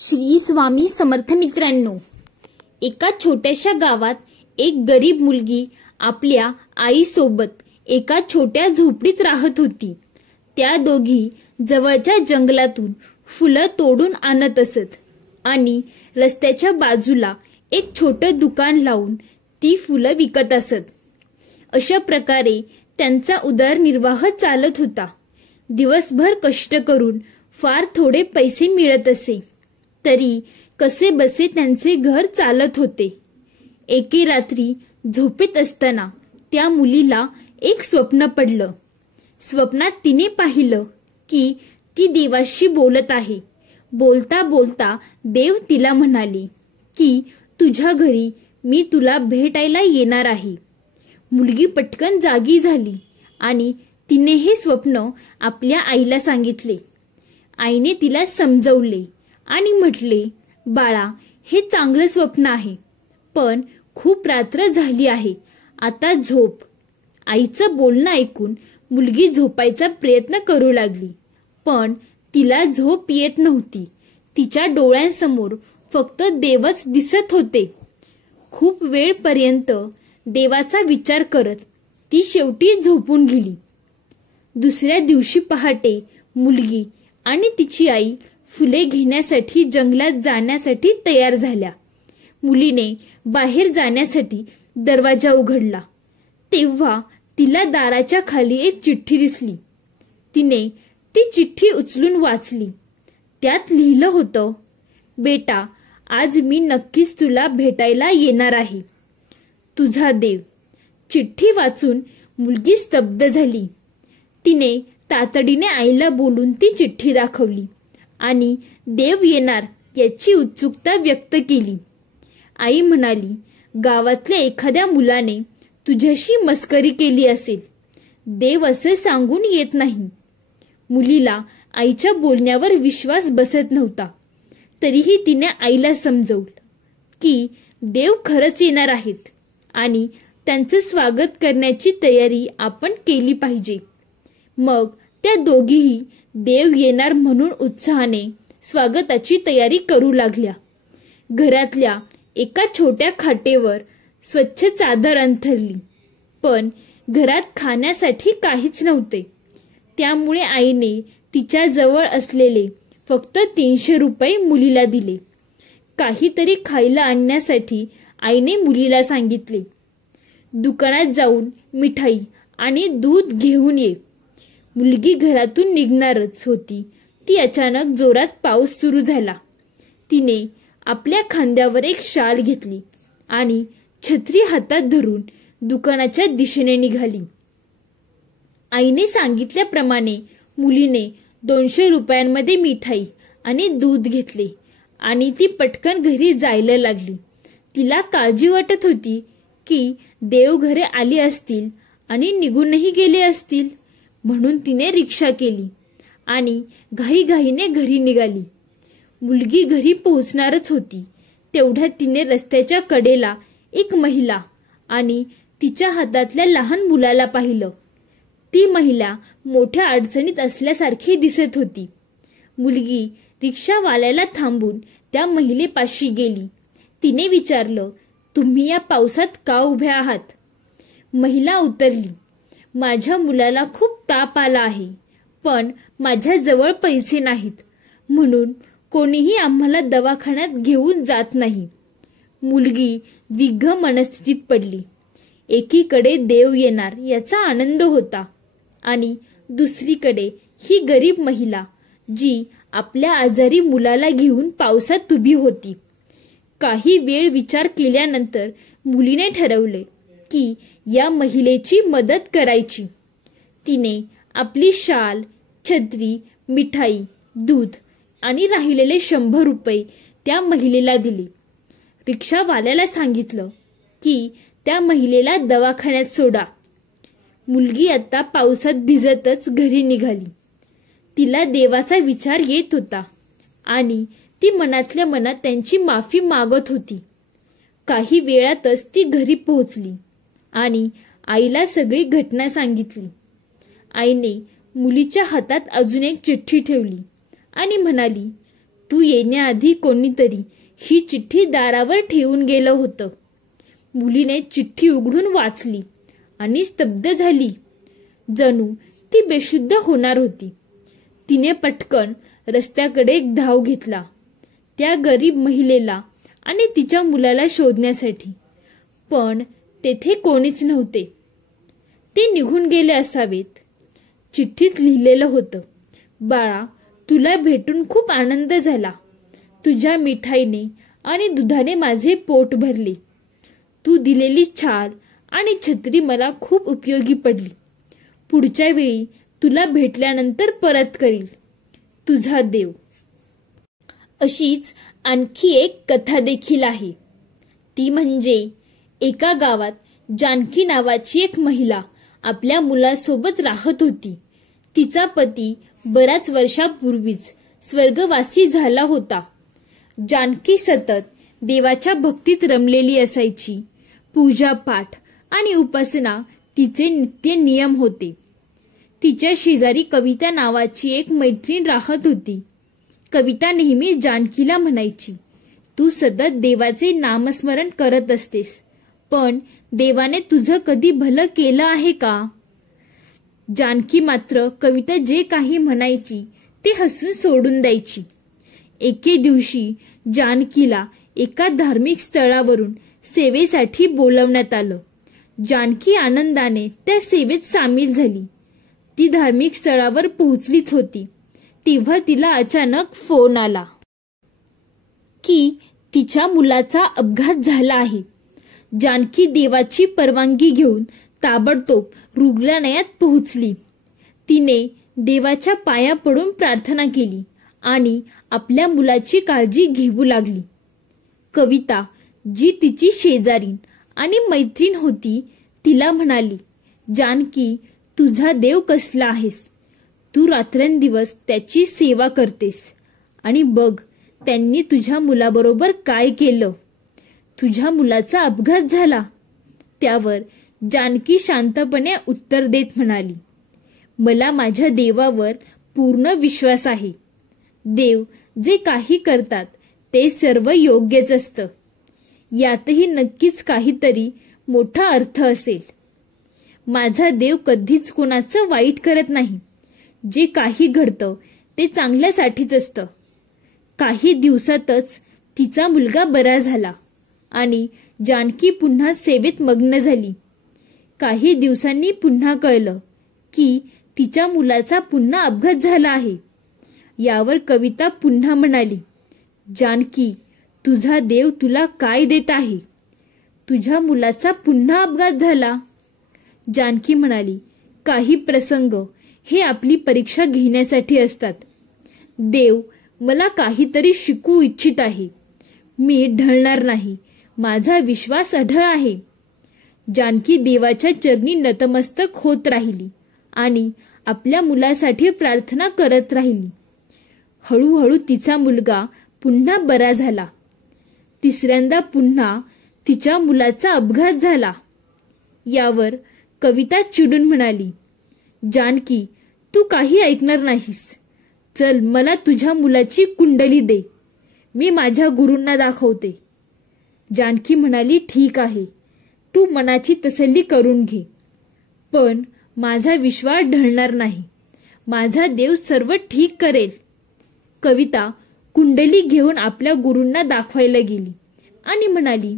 श्री स्वामी समर्थ मित्रांनो, एका छोट्याशा गावात एक गरीब मुलगी आपल्या आईसोबत एका छोट्या झोपडीत राहत होती. त्या दोघी जवळच्या जंगलातून फुलं तोडून आणत असत आणि रस्त्याच्या बाजूला एक छोटं दुकान लावून ती फुलं विकत असत. अशा प्रकारे त्यांचा उदरनिर्वाह चालत होता. दिवसभर कष्ट करून फार थोडे पैसे मिळत असे, तरी कसे बसे त्यांचे घर चालत होते. एके रात्री झोपेत असताना त्या मुलीला एक स्वप्न पडलं. स्वप्नात तिने पाहिलं की ती देवाशी बोलत आहे. बोलता बोलता देव तिला म्हणाले की तुझ्या घरी मी तुला भेटायला येणार आहे. मुलगी पटकन जागी झाली आणि तिने हे स्वप्न आपल्या आईला सांगितले. आईने तिला समजवले आणि म्हटले, बाळा, हे चांगलं स्वप्न आहे, पण खूप रात्र झाली आहे, आता झोप. आईचं बोलणं ऐकून मुलगी झोपायचा प्रयत्न करू लागली, पण तिला झोप येत नव्हती. तिच्या डोळ्यांसमोर फक्त देवच दिसत होते. खूप वेळपर्यंत देवाचा विचार करत ती शेवटी झोपून गेली. दुसऱ्या दिवशी पहाटे मुलगी आणि तिची आई फुले घेण्यासाठी जंगलात जाण्यासाठी तयार झाल्या. मुलीने बाहेर जाण्यासाठी दरवाजा उघडला तेव्हा तिला दाराच्या खाली एक चिठ्ठी दिसली. तिने ती चिठ्ठी उचलून वाचली. त्यात लिहिलं होतं, बेटा, आज मी नक्कीच तुला भेटायला येणार आहे, तुझा देव. चिठ्ठी वाचून मुलगी स्तब्ध झाली. तिने तातडीने आईला बोलून ती चिठ्ठी दाखवली आणि देव येणार याची उत्सुकता व्यक्त केली. आई म्हणाली, गावातल्या एखाद्या मुलाने तुझ्याशी मस्करी केली असेल, देव असे सांगून येत नाही. मुलीला आईच्या बोलण्यावर विश्वास बसत नव्हता, तरीही तिने आईला समजवलं की देव खरंच येणार आहेत आणि त्यांचं स्वागत करण्याची तयारी आपण केली पाहिजे. मग त्या दोघीही देव येणार म्हणून उत्साहाने स्वागताची तयारी करू लागल्या. घरातल्या एका छोट्या खाटेवर स्वच्छ चादर अंथरली, पण घरात खाण्यासाठी काहीच नव्हते. त्यामुळे आईने तिच्या जवळ असलेले फक्त 300 रुपये मुलीला दिले. काहीतरी खायला आणण्यासाठी आईने मुलीला सांगितले, दुकानात जाऊन मिठाई आणि दूध घेऊन ये. मुलगी घरातून निघणारच होती ती अचानक जोरात पाऊस सुरू झाला. तिने आपल्या खांद्यावर एक शाल घेतली आणि छत्री हातात धरून दुकानाच्या दिशेने निघाली. आईने सांगितल्याप्रमाणे मुलीने 200 रुपयांमध्ये मिठाई आणि दूध घेतले आणि ती पटकन घरी जायला लागली. तिला काळजी वाटत होती की देव घरी आले असतील आणि निघूनही गेले असतील, म्हणून तिने रिक्षा केली आणि घाईघाईने घरी निघाली. मुलगी घरी पोहोचणारच होती तेवढ्यात तिने रस्त्याच्या कडेला एक महिला आणि तिच्या हातातल्या लहान मुलाला पाहिलं. ती महिला मोठ्या अडचणीत असल्यासारखी दिसत होती. मुलगी रिक्षावाल्याला थांबून त्या महिलेपाशी गेली. तिने विचारलं, तुम्ही या पावसात का उभ्या आहात? महिला उतरली, माझ्या मुलाला खूप ताप आला आहे, पण माझ्याजवळ पैसे नाहीत, म्हणून कोणीही आम्हाला दवाखान्यात घेऊन जात नाही. मुलगी दिग्ध मनस्थितीत पडली. एकीकडे देव येणार याचा आनंद होता आणि दुसरीकडे ही गरीब महिला जी आपल्या आजारी मुलाला घेऊन पावसात उभी होती. काही वेळ विचार केल्यानंतर मुलीने ठरवले की या महिलेची मदत करायची. तिने आपली शाल, छत्री, मिठाई, दूध आणि राहिलेले 100 रुपये त्या महिलेला दिले. रिक्षावाल्याला सांगितलं की त्या महिलेला दवाखान्यात सोडा. मुलगी आता पावसात भिजतच घरी निघाली. तिला देवाचा विचार येत होता आणि ती मनातल्या मनात त्यांची माफी मागत होती. काही वेळातच ती घरी पोहोचली आणि आईला सगळी घटना सांगितली. आईने मुलीच्या हातात अजून एक चिठ्ठी ठेवली आणि म्हणाली, तू येण्याआधी कोणीतरी ही चिठ्ठी दारावर ठेवून गेलं होतं. मुलीने चिठ्ठी उघडून वाचली आणि स्तब्ध झाली. जणू ती बेशुद्ध होणार होती. तिने पटकन रस्त्याकडे एक धाव घेतला, त्या गरीब महिलेला आणि तिच्या मुलाला शोधण्यासाठी. पण तेथे कोणीच नव्हते. ते निघून गेले असावेत. चिठ्ठीत लिहिलेलं होतं, बाळा, तुला भेटून खूप आनंद झाला. तुझ्या मिठाईने आणि दुधाने माझे पोट भरले. तू दिलेली छाल आणि छत्री मला खूप उपयोगी पडली. पुढच्या वेळी तुला भेटल्यानंतर परत करील. तुझा देव. अशीच आणखी एक कथा देखील आहे. ती म्हणजे एका गावात जानकी नावाची एक महिला आपल्या मुलासोबत राहत होती. तिचा पती बऱ्याच वर्षापूर्वीच स्वर्गवासी झाला होता. जानकी सतत देवाच्या भक्तीत रमलेली असायची. पूजा पाठ आणि उपासना तिचे नित्य नियम होते. तिच्या शेजारी कविता नावाची एक मैत्रीण राहत होती. कविता नेहमी जानकीला म्हणायची, तू सतत देवाचे नामस्मरण करत असतेस, पण देवाने तुझं कधी भलं केलं आहे का? जानकी मात्र कविता जे काही म्हणायची ते हसून सोडून द्यायची. एके दिवशी जानकीला एका धार्मिक स्थळावरून सेवेसाठी बोलवण्यात आलं. जानकी आनंदाने त्या सेवेत सामील झाली. ती धार्मिक स्थळावर पोहोचलीच होती तेव्हा तिला अचानक फोन आला की तिच्या मुलाचा अपघात झाला आहे. जानकी देवाची परवानगी घेऊन ताबडतोब रुग्णालयात पोहोचली. तिने देवाच्या पाया पडून प्रार्थना केली आणि आपल्या मुलाची काळजी घेऊ लागली. कविता, जी तिची शेजारीण आणि मैत्रीण होती, तिला म्हणाली, जानकी, तुझा देव कसला आहेस. तू रात्रंदिवस त्याची सेवा करतेस आणि बघ त्यांनी तुझ्या मुलाबरोबर काय केलं. तुझ्या मुलाचा अपघात झाला. त्यावर जानकी शांतपणे उत्तर देत म्हणाली, मला माझ्या देवावर पूर्ण विश्वास आहे. देव जे काही करतात ते सर्व योग्यच असतं. यातही नक्कीच काहीतरी मोठा अर्थ असेल. माझा देव कधीच कोणाचं वाईट करत नाही. जे काही घडतं ते चांगल्यासाठीच असतं. काही दिवसातच तिचा मुलगा बरा झाला आणि जानकी पुन्हा सेवेत मग्न झाली. काही दिवसांनी पुन्हा कळलं की तिच्या मुलाचा पुन्हा अपघात झाला आहे. यावर कविता पुन्हा म्हणाली, जानकी, तुझा देव तुला काय देत आहे. तुझ्या मुलाचा पुन्हा अपघात झाला. जानकी म्हणाली, काही प्रसंग हे आपली परीक्षा घेण्यासाठी असतात. देव मला काहीतरी शिकवू इच्छित आहे. मी ढळणार नाही. माझा विश्वास अढळ आहे. जानकी देवाच्या चरणी नतमस्तक होत राहिली आणि आपल्या मुलासाठी प्रार्थना करत राहिली. हळूहळू तिचा मुलगा पुन्हा बरा झाला. तिसऱ्यांदा पुन्हा तिच्या मुलाचा अपघात झाला. यावर कविता चिडून म्हणाली, जानकी, तू काही ऐकणार नाहीस. चल, मला तुझ्या मुलाची कुंडली दे. मी माझ्या गुरूंना दाखवते. जानकी म्हणाली, ठीक आहे, तू मनाची तसल्ली करून घे, पण माझा विश्वास ढळणार नाही. माझा देव सर्व ठीक करेल. कविता कुंडली घेऊन आपल्या गुरूंना दाखवायला गेली आणि म्हणाली,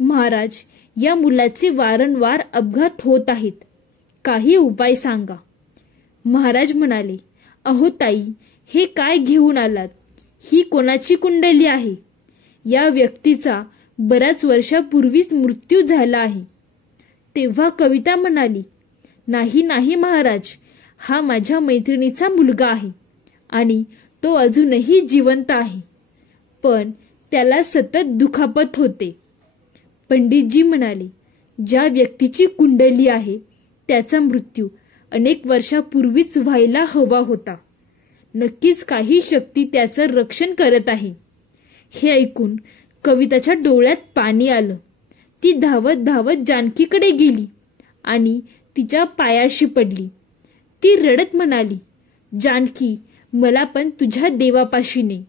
महाराज, या मुलाचे वारंवार अपघात होत आहेत. काही उपाय सांगा. महाराज म्हणाले, अहो ताई, हे काय घेऊन आलात. ही कोणाची कुंडली आहे. या व्यक्तीचा बऱ्याच वर्षापूर्वीच मृत्यू झाला आहे. तेव्हा कविता म्हणाली, नाही नाही महाराज, हा माझ्या मैत्रिणीचा मुलगा आहे आणि तो अजूनही जिवंत आहे, पण त्याला सतत दुखापत होते. पंडितजी म्हणाले, ज्या व्यक्तीची कुंडली आहे त्याचा मृत्यू अनेक वर्षापूर्वीच व्हायला हवा होता. नक्कीच काही शक्ती त्याचं रक्षण करत आहे. हे ऐकून कविताच्या डोळ्यात पाणी आलं. ती धावत धावत जानकीकडे गेली आणि तिच्या पायाशी पडली. ती रडत म्हणाली, जानकी, मला पण तुझ्या देवापाशी ने.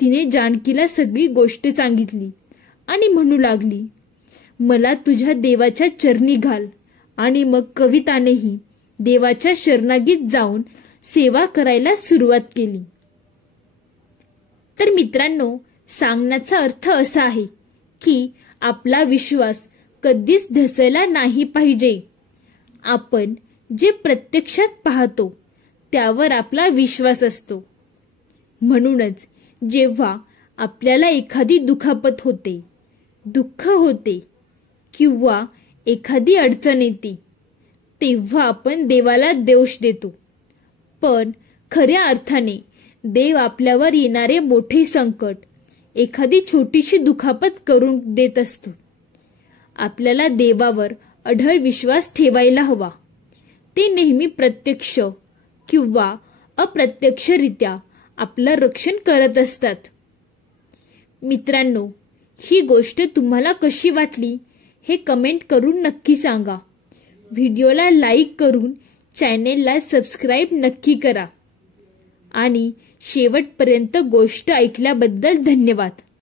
तिने जानकीला सगळी गोष्ट सांगितली आणि म्हणू लागली, मला तुझ्या देवाच्या चरणी घाल. आणि मग कवितानेही देवाच्या शरणागीत जाऊन सेवा करायला सुरुवात केली. तर मित्रांनो, सांगण्याचा अर्थ असा आहे की आपला विश्वास कधीच ढासळला नाही पाहिजे. आपण जे प्रत्यक्षात पाहतो त्यावर आपला विश्वास असतो. म्हणूनच जेव्हा आपल्याला एखादी दुखापत होते, दुःख होते किंवा एखादी अडचण येते, तेव्हा आपण देवाला दोष देतो. पण खऱ्या अर्थाने देव आपल्यावर येणारे मोठे संकट एखादी छोटीशी दुखापत करून देत असतो. आपल्याला देवावर अढळ विश्वास ठेवायला हवा. ते नेहमी प्रत्यक्ष किंवा अप्रत्यक्षरित्या आपलं रक्षण करत असतात. मित्रांनो, ही गोष्ट तुम्हाला कशी वाटली हे कमेंट करून नक्की सांगा. व्हिडिओला लाईक करून चॅनेलला सबस्क्राईब नक्की करा. आणि शेवटपर्यंत गोष्ट ऐकल्याबद्दल धन्यवाद.